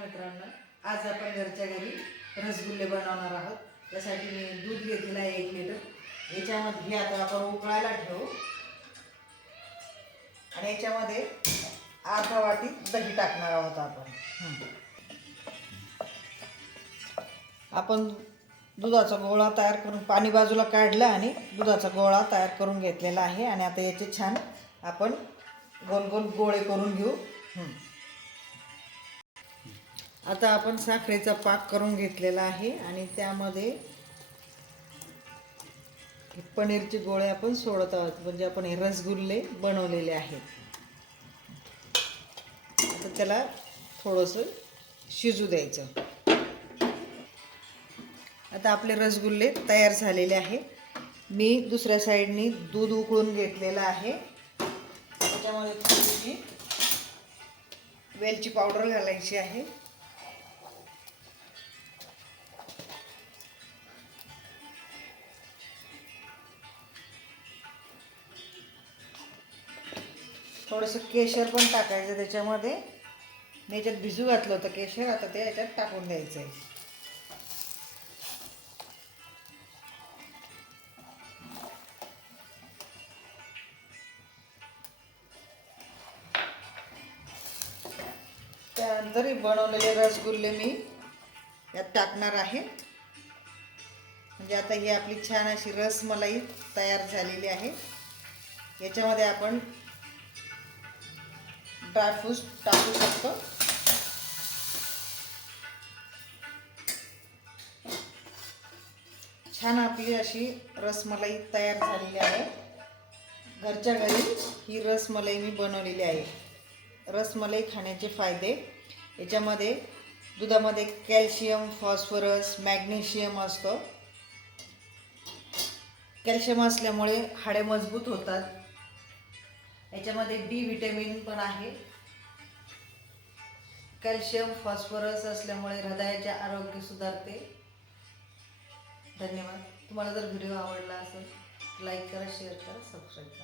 मित्रांनो, आज आपण घरच्या घरी रसगुल्ले बनवणार आहोत। त्यासाठी मी दूध घेतलेलं आहे 1 लिटर। याच्यामध्ये आता आपण उकळायला ठेवू आणि याच्यामध्ये अर्धा वाटी दही टाकणार आहोत आपण दुधाचा गोळा तयार करून पाणी बाजूला काढलं आणि दुधाचा गोळा तयार करून घेतलेला आहे आणि आता याचे छान आपण गोल गोल गोळे करून घेऊ। आता आपण साखरेचा पाक करून घेतलेला आहे आणि त्यामध्ये पनीरचे गोळे आपण सोडत आहोत, म्हणजे आपण हे रसगुल्ले बनवलेले आहेत। आता त्याला थोडंसं शिजू द्यायचं। आता आपले रसगुल्ले तयार झालेले आहे। मी दुसऱ्या साईडनी दूध उकळून घेतलेलं आहे। त्याच्यामध्ये थोडीशी वेलची पावडर घालायची आहे। थोडंसं केशर पण टाकायचं त्याच्यामध्ये। मी याच्यात भिजू घातलं होतं केशर, आता ते याच्यात टाकून द्यायचं आहे। त्यानंतर बनवलेले रसगुल्ले मी यात टाकणार आहे। म्हणजे आता ही आपली छान अशी रसमलाई तयार झालेली आहे। याच्यामध्ये आपण ड्रायफ्रूट्स टाकू शकतो। छान आपली अशी रसमलाई तयार झालेली आहे। घरच्या घरी ही रसमलाई मी बनवलेली आहे। रसमलाई खाण्याचे फायदे, याच्यामध्ये दुधामध्ये कॅल्शियम, फॉस्फरस, मॅग्नेशियम असतं। कॅल्शियम असल्यामुळे हाडे मजबूत होतात। याच्यामध्ये डी विटॅमिन पण आहे। कॅल्शियम, फॉस्फरस असल्यामुळे हृदयाचे आरोग्य सुधारते। धन्यवाद। तुम्हाला जर व्हिडिओ आवडला असेल लाईक करा, शेअर करा, सबस्क्राईब करा।